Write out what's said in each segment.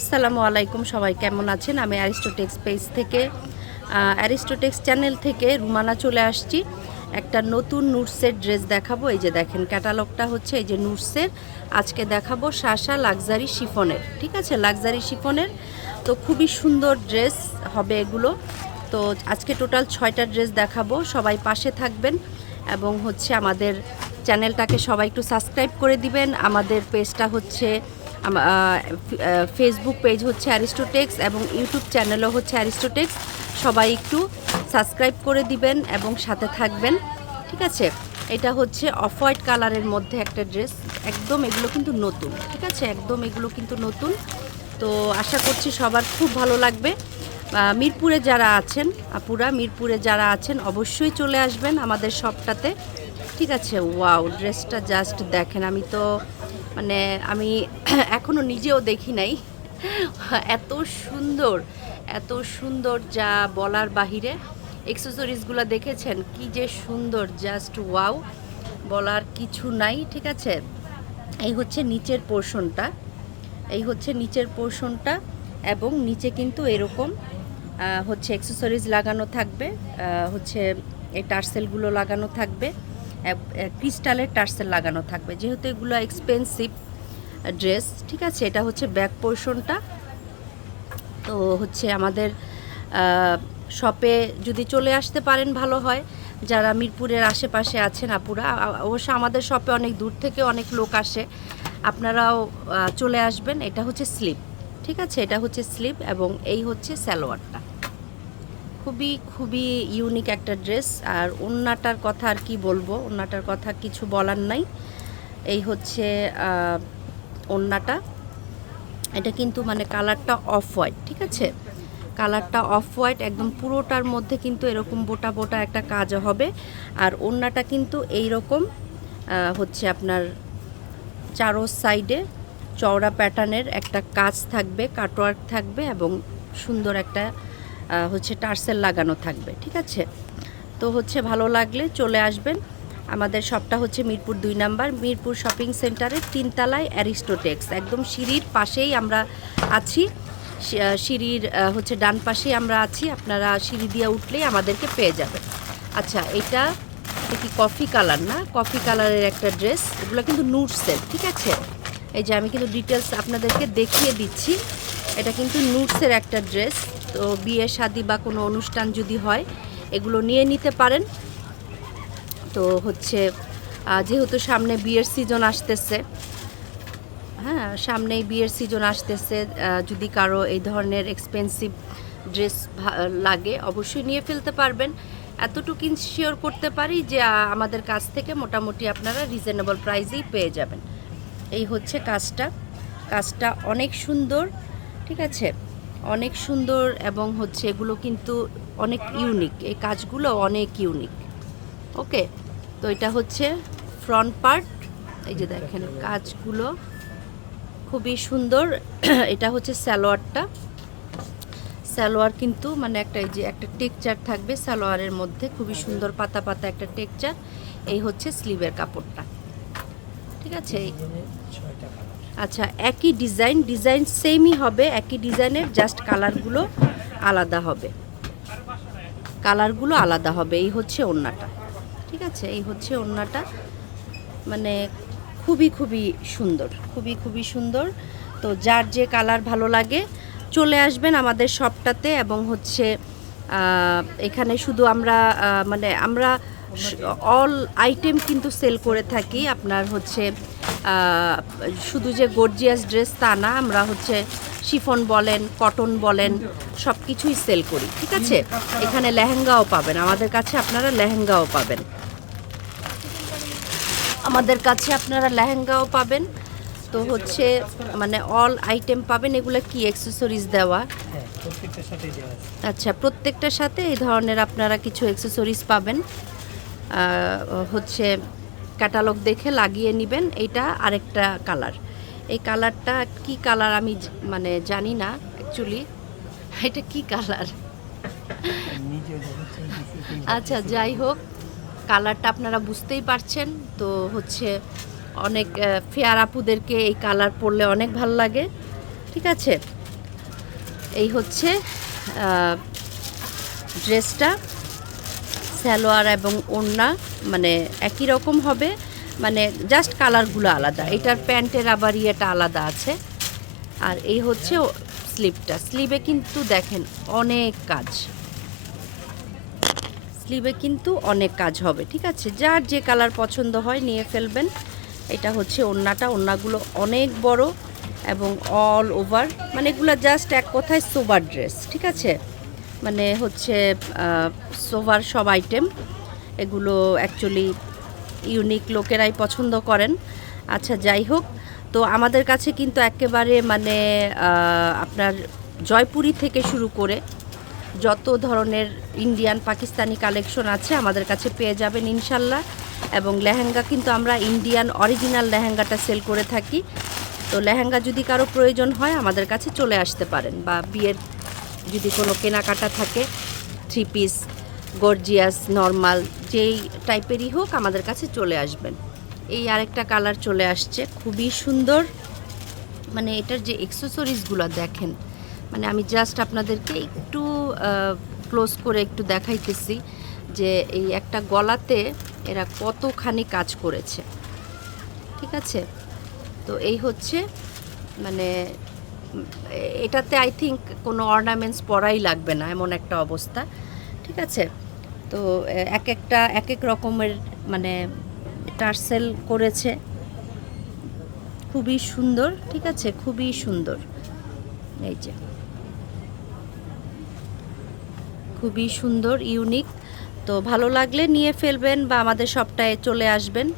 আসসালামু আলাইকুম, সবাই কেমন আছেন? আমি অ্যারিস্টোটেক্স পেজ থেকে অ্যারিস্টোটেক্স চ্যানেল থেকে রুমানা চলে আসছি। একটা নতুন নুটসের ড্রেস দেখাবো। এই যে দেখেন, ক্যাটালগটা হচ্ছে এই যে নুটসের। আজকে দেখাবো শাসা লাক্সারি শিফনের। ঠিক আছে, লাক্সারি শিফনের। তো খুবই সুন্দর ড্রেস হবে এগুলো। তো আজকে টোটাল 6টা ড্রেস দেখাবো। সবাই পাশে থাকবেন এবং হচ্ছে আমাদের চ্যানেলটাকে সবাই একটু সাবস্ক্রাইব করে দিবেন। আমাদের পেজটা হচ্ছে ফেসবুক পেজ হচ্ছে অ্যারিস্টোটেক্স এবং ইউটিউব চ্যানেলও হচ্ছে অ্যারিস্টোটেক্স। সবাই একটু সাবস্ক্রাইব করে দিবেন এবং সাথে থাকবেন। ঠিক আছে, এটা হচ্ছে অফ হোয়াইট কালারের মধ্যে একটা ড্রেস। একদম এগুলো কিন্তু নতুন। ঠিক আছে, একদম এগুলো কিন্তু নতুন। তো আশা করছি সবার খুব ভালো লাগবে। মিরপুরে যারা আছেন, আপুরা মিরপুরে যারা আছেন অবশ্যই চলে আসবেন আমাদের শপটাতে। ঠিক আছে, ওয়াও, ড্রেসটা জাস্ট দেখেন। আমি এখনো নিজেও দেখি নাই। এত সুন্দর, এত সুন্দর, যা বলার বাহিরে। অ্যাক্সেসরিজগুলো দেখেছেন কি যে সুন্দর, জাস্ট ওয়াও, বলার কিছু নাই। ঠিক আছে, এই হচ্ছে নিচের পোর্শনটা, এই হচ্ছে নিচের পোর্শনটা এবং নিচে কিন্তু এরকম হচ্ছে অ্যাক্সেসরিজ লাগানো থাকবে। হচ্ছে এই টার্সেলগুলো লাগানো থাকবে, ক্রিস্টালের টার্সেল লাগানো থাকবে, যেহেতু এগুলো এক্সপেন্সিভ ড্রেস। ঠিক আছে, এটা হচ্ছে ব্যাক পোর্শনটা। তো হচ্ছে আমাদের শপে যদি চলে আসতে পারেন ভালো হয়, যারা মিরপুরের আশেপাশে আছেন আপুরা। অবশ্য আমাদের শপে অনেক দূর থেকে অনেক লোক আসে, আপনারাও চলে আসবেন। এটা হচ্ছে স্লিপ। ঠিক আছে, এটা হচ্ছে স্লিপ এবং এই হচ্ছে সালোয়ারটা। খুবই খুবই ইউনিক একটা ড্রেস। আর ওড়নাটার কথা আর কি বলবো, ওড়নাটার কথা কিছু বলার নাই। এই হচ্ছে ওড়নাটা। এটা কিন্তু মানে কালারটা অফ হোয়াইট। ঠিক আছে, কালারটা অফ হোয়াইট একদম, পুরোটার মধ্যে কিন্তু এরকম বোটা বোটা একটা কাজ হবে। আর ওড়নাটা কিন্তু এই রকম হচ্ছে আপনার চারো সাইডে চওড়া প্যাটার্নের একটা কাজ থাকবে, কাটওয়ার্ক থাকবে এবং সুন্দর একটা হচ্ছে টার্সেল লাগানো থাকবে। ঠিক আছে, তো হচ্ছে ভালো লাগলে চলে আসবেন। আমাদের শপটা হচ্ছে মিরপুর 2 নাম্বার, মিরপুর শপিং সেন্টারের 3 তলায় অ্যারিস্টোটেক্স। একদম সিঁড়ির পাশেই আমরা আছি, সিঁড়ির হচ্ছে ডান পাশেই আমরা আছি। আপনারা সিঁড়ি দিয়ে উঠলেই আমাদেরকে পেয়ে যাবেন। আচ্ছা, এটা কি কফি কালার? না, কফি কালারের একটা ড্রেস। এগুলো কিন্তু নুটসের। ঠিক আছে, এই যে আমি কিন্তু ডিটেলস আপনাদেরকে দেখিয়ে দিচ্ছি। এটা কিন্তু নুটসের একটা ড্রেস। তো বিয়ে শাদি বা কোনো অনুষ্ঠান যদি হয়, এগুলো নিয়ে নিতে পারেন। তো হচ্ছে যেহেতু সামনে বিয়ের সিজন আসতেছে, হ্যাঁ, সামনেই বিয়ের সিজন আসতেছে, যদি কারো এই ধরনের এক্সপেন্সিভ ড্রেস লাগে অবশ্যই নিয়ে ফেলতে পারবেন। এতটুকু ইনশিওর করতে পারি যে আমাদের কাছ থেকে মোটামুটি আপনারা রিজনেবল প্রাইসেই পেয়ে যাবেন। এই হচ্ছে কাজটা, কাজটা অনেক সুন্দর। ঠিক আছে, অনেক সুন্দর এবং হচ্ছে এগুলো কিন্তু অনেক ইউনিক, এই কাজগুলো অনেক ইউনিক। ওকে, তো এটা হচ্ছে ফ্রন্ট পার্ট। এই যে দেখেন কাজগুলো খুবই সুন্দর। এটা হচ্ছে সালোয়ারটা। সালোয়ার কিন্তু মানে একটা, এই যে একটা টেক্সচার থাকবে সালোয়ারের মধ্যে, খুবই সুন্দর পাতা পাতা একটা টেক্সচার। এই হচ্ছে স্লিভের কাপড়টা। ঠিক আছে, আচ্ছা, একই ডিজাইন, ডিজাইন সেমই হবে, একই ডিজাইনের, জাস্ট কালারগুলো আলাদা হবে, কালারগুলো আলাদা হবে। এই হচ্ছে ওড়নাটা। ঠিক আছে, এই হচ্ছে ওড়নাটা। মানে খুবই খুবই সুন্দর, খুবই খুবই সুন্দর। তো যার যে কালার ভালো লাগে চলে আসবেন আমাদের শপটাতে। এবং হচ্ছে এখানে শুধু আমরা মানে আমরা অল আইটেম কিন্তু সেল করে থাকি। আপনার হচ্ছে শুধু যে গর্জিয়াস ড্রেস তা না, আমরা হচ্ছে শিফন বলেন, কটন বলেন, সব কিছুই সেল করি। ঠিক আছে, এখানে লেহেঙ্গাও পাবেন আমাদের কাছে, আপনারা লেহেঙ্গাও পাবেন আমাদের কাছে, আপনারা লেহেঙ্গাও পাবেন। তো হচ্ছে মানে অল আইটেম পাবেন। এগুলো কি অ্যাক্সেসরিজ দেওয়া? আচ্ছা, প্রত্যেকটার সাথে এই ধরনের আপনারা কিছু অ্যাক্সেসরিজ পাবেন। হচ্ছে ক্যাটালগ দেখে লাগিয়ে নেবেন। এইটা আরেকটা কালার। এই কালারটা কি কালার আমি মানে জানি না অ্যাকচুয়ালি, এটা কি কালার। আচ্ছা, যাই হোক, কালারটা আপনারা বুঝতেই পারছেন। তো হচ্ছে অনেক ফেয়ার আপুদেরকে এই কালার পরলে অনেক ভালো লাগে। ঠিক আছে, এই হচ্ছে ড্রেসটা, সালোয়ার এবং ওড়না মানে একই রকম হবে, মানে জাস্ট কালারগুলো আলাদা। এটার প্যান্টের আবার ইয়েটা আলাদা আছে। আর এই হচ্ছে স্লিভটা। স্লিভে কিন্তু দেখেন অনেক কাজ, স্লিভে কিন্তু অনেক কাজ হবে, ঠিক আছে। যার যে কালার পছন্দ হয় নিয়ে ফেলবেন। এটা হচ্ছে ওড়নাটা, ওড়নাগুলো অনেক বড় এবং অল ওভার, মানে এগুলো জাস্ট এক কথায় সোবার ড্রেস, ঠিক আছে। মানে হচ্ছে সোভার সব আইটেম, এগুলো অ্যাকচুয়ালি ইউনিক লোকেরাই পছন্দ করেন। আচ্ছা যাই হোক, তো আমাদের কাছে কিন্তু একেবারে মানে আপনার জয়পুরি থেকে শুরু করে যত ধরনের ইন্ডিয়ান পাকিস্তানি কালেকশন আছে আমাদের কাছে পেয়ে যাবেন ইনশাল্লাহ। এবং লেহেঙ্গা কিন্তু আমরা ইন্ডিয়ান অরিজিনাল লেহেঙ্গাটা সেল করে থাকি। তো লেহেঙ্গা যদি কারো প্রয়োজন হয় আমাদের কাছে চলে আসতে পারেন, বা বিয়ের যদি কোনো কেনাকাটা থাকে, থ্রি পিস, গর্জিয়াস, নর্মাল যেই টাইপেরই হোক আমাদের কাছে চলে আসবেন। এই আরেকটা কালার চলে আসছে, খুবই সুন্দর। মানে এটার যে অ্যাক্সেসরিজগুলো দেখেন, মানে আমি জাস্ট আপনাদেরকে একটু ক্লোজ করে একটু দেখাইতেছি যে এই একটা গলাতে এরা কতখানি কাজ করেছে, ঠিক আছে। তো এই হচ্ছে মানে এটাতে আই থিঙ্ক কোনো অর্নামেন্টস পরাই লাগবে না, এমন একটা অবস্থা, ঠিক আছে। তো এক একটা এক এক রকমের মানে টার্সেল করেছে, খুবই সুন্দর, ঠিক আছে, খুবই সুন্দর। এই যে খুবই সুন্দর, ইউনিক। তো ভালো লাগলে নিয়ে ফেলবেন বা আমাদের শপটায় চলে আসবেন,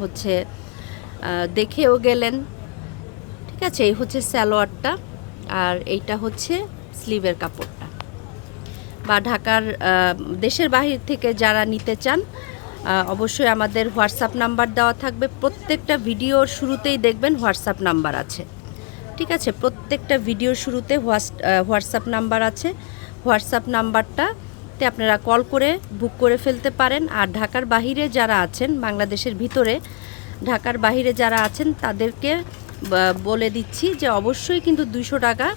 হচ্ছে দেখেও গেলেন, ঠিক আছে। এই হচ্ছে সালোয়ারটা, আর এইটা হচ্ছে স্লিভের কাপড়টা। বা ঢাকার দেশের বাহির থেকে যারা নিতে চান অবশ্যই আমাদের হোয়াটসঅ্যাপ নাম্বার দেওয়া থাকবে। প্রত্যেকটা ভিডিওর শুরুতেই দেখবেন হোয়াটসঅ্যাপ নাম্বার আছে, ঠিক আছে। প্রত্যেকটা ভিডিওর শুরুতে হোয়াটসঅ্যাপ নাম্বার আছে। হোয়াটসঅ্যাপ নাম্বারটাতে আপনারা কল করে বুক করে ফেলতে পারেন। আর ঢাকার বাহিরে যারা আছেন, বাংলাদেশের ভিতরে ঢাকার বাহিরে যারা আছেন তাদেরকে বলে দিচ্ছি যে অবশ্যই কিন্তু 200 টাকা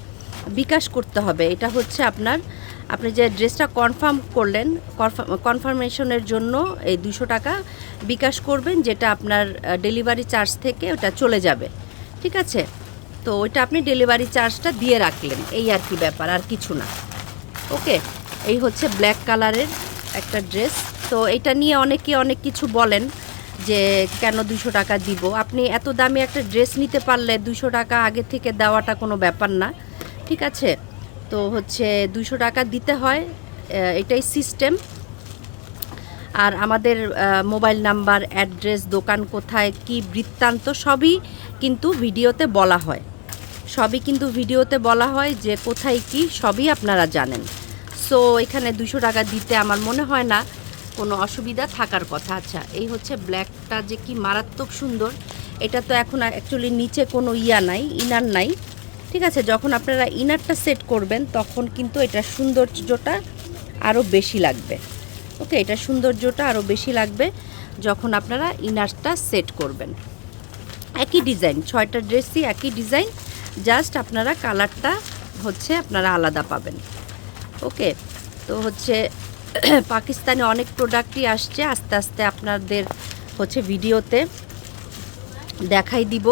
বিকাশ করতে হবে। এটা হচ্ছে আপনি যে ড্রেসটা কনফার্ম করলেন, কনফার্মেশনের জন্য এই 200 টাকা বিকাশ করবেন, যেটা আপনার ডেলিভারি চার্জ থেকে ওটা চলে যাবে, ঠিক আছে। তো ওইটা আপনি ডেলিভারি চার্জটা দিয়ে রাখলেন, এই আর কি ব্যাপার, আর কিছু না। ওকে, এই হচ্ছে ব্ল্যাক কালারের একটা ড্রেস। তো এটা নিয়ে অনেকে অনেক কিছু বলেন যে কেন 200 টাকা দিব। আপনি এত দামি একটা ড্রেস নিতে পারলে 200 টাকা আগে থেকে দেওয়াটা কোনো ব্যাপার না, ঠিক আছে। তো হচ্ছে 200 টাকা দিতে হয়, এটাই সিস্টেম। আর আমাদের মোবাইল নাম্বার, অ্যাড্রেস, দোকান কোথায়, কি বৃত্তান্ত সবই কিন্তু ভিডিওতে বলা হয়, সবই কিন্তু ভিডিওতে বলা হয় যে কোথায় কি, সবই আপনারা জানেন। সো এখানে 200 টাকা দিতে আমার মনে হয় না কোনো অসুবিধা থাকার কথা। আচ্ছা, এই হচ্ছে ব্ল্যাকটা যে কি মারাত্মক সুন্দর। এটা তো এখন অ্যাকচুয়ালি নিচে কোনো নাই, ইনার নাই, ঠিক আছে। যখন আপনারা ইনারটা সেট করবেন তখন কিন্তু এটা সৌন্দর্যটা আরও বেশি লাগবে। ওকে, এটা সৌন্দর্যটা আরও বেশি লাগবে যখন আপনারা ইনারটা সেট করবেন। একই ডিজাইন, 6টা ড্রেসই একই ডিজাইন, জাস্ট আপনারা কালারটা হচ্ছে আপনারা আলাদা পাবেন। ওকে, তো হচ্ছে পাকিস্তানে অনেক প্রোডাক্টই আসছে, আস্তে আস্তে আপনাদের হচ্ছে ভিডিওতে দেখাই দিব।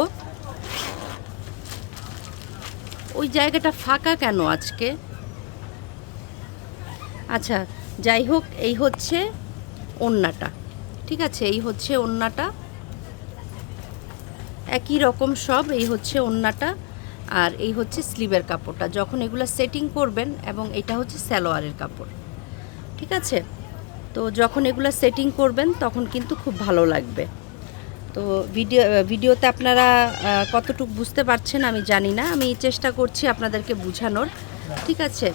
ওই জায়গাটা ফাঁকা কেন আজকে? আচ্ছা যাই হোক, এই হচ্ছে ওড়নাটা, ঠিক আছে। এই হচ্ছে ওড়নাটা, একই রকম সব। এই হচ্ছে ওড়নাটা, আর এই হচ্ছে স্লিভের কাপড়টা যখন এগুলো সেটিং করবেন, এবং এটা হচ্ছে সালোয়ারের কাপড়, ঠিক আছে। তো যখন এগুলো সেটিং করবেন তখন কিন্তু খুব ভালো লাগবে। তো ভিডিওতে আপনারা কতটুকু বুঝতে পারছেন আমি জানি না, আমি চেষ্টা করছি আপনাদেরকে বোঝানোর, ঠিক আছে।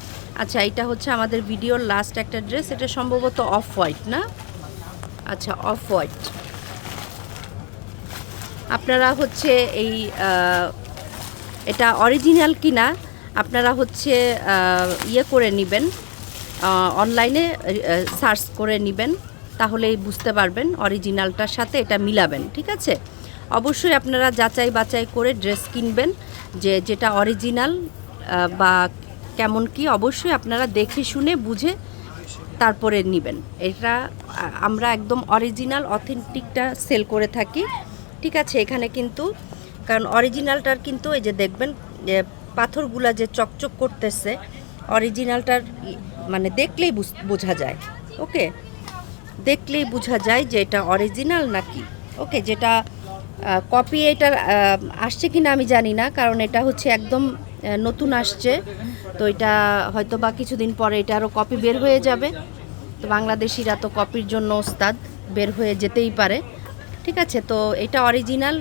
আচ্ছা, এটা হচ্ছে আমাদের ভিডিওর লাস্ট একটা ড্রেস, এটা সম্ভবত অফ হোয়াইট না? আচ্ছা, অফ হোয়াইট। আপনারা হচ্ছে এই এটা অরিজিনাল কিনা আপনারা হচ্ছে ইয়ে করে নেবেন, অনলাইনে সার্চ করে নেবেন, তাহলেই বুঝতে পারবেন, অরিজিনালটার সাথে এটা মিলাবেন, ঠিক আছে। অবশ্যই আপনারা যাচাই বাছাই করে ড্রেস কিনবেন, যেটা অরিজিনাল বা কেমন কি অবশ্যই আপনারা দেখে শুনে বুঝে তারপরে নেবেন। এটা আমরা একদম অরিজিনাল অথেন্টিকটা সেল করে থাকি, ঠিক আছে। এখানে কিন্তু কারণ অরিজিনালটার কিন্তু এই যে দেখবেন যে পাথরগুলা যে চকচক করতেছে, অরিজিনালটার মানে দেখলেই বোঝা যায়। ওকে, দেখলেই বোঝা যায় যে এটা অরিজিনাল নাকি। ওকে, যেটা কপি এটার আসছে কিনা আমি জানি না, কারণ এটা হচ্ছে একদম নতুন আসছে। তো এটা হয়তো বা কিছুদিন পরে এটা আরও কপি বের হয়ে যাবে। তো বাংলাদেশিরা তো কপির জন্য ওস্তাদ, বের হয়ে যেতেই পারে, ঠিক আছে। তো এটা অরিজিনাল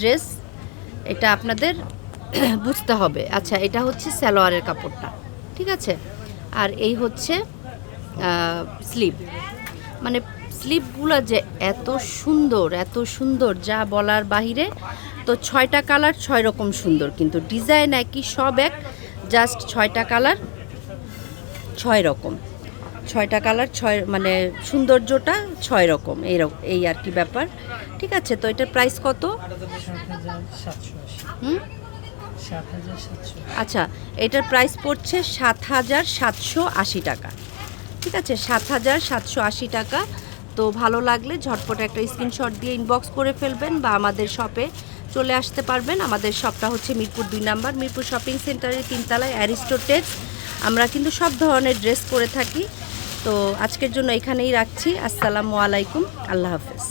ড্রেস, এটা আপনাদের বুঝতে হবে। আচ্ছা, এটা হচ্ছে সালোয়ারের কাপড়টা, ঠিক আছে। আর এই হচ্ছে স্লিভ, মানে স্লিভগুলো যে এত সুন্দর, এত সুন্দর যা বলার বাহিরে। তো 6টা কালার 6 রকম সুন্দর, কিন্তু ডিজাইন একই, সব এক, জাস্ট 6টা কালার 6 রকম, 6টা কালার 6 মানে সৌন্দর্যটা 6 রকম, এই আর কি ব্যাপার, ঠিক আছে। তো এটার প্রাইস কত? হুম, আচ্ছা, এটার প্রাইস পড়ছে 7,780 টাকা, ঠিক আছে, 7,780 টাকা। তো ভালো লাগলে ঝটপট একটা স্ক্রিনশট দিয়ে ইনবক্স করে ফেলবেন বা আমাদের শপে চলে আসতে পারবেন। আমাদের শপটা হচ্ছে মিরপুর 2 নাম্বার, মিরপুর শপিং সেন্টারের 3 তলায় অ্যারিস্টোটেক্স। আমরা কিন্তু সব ধরনের ড্রেস করে থাকি। তো আজকের জন্য এখানেই রাখছি। আসসালামু আলাইকুম, আল্লাহ হাফেজ।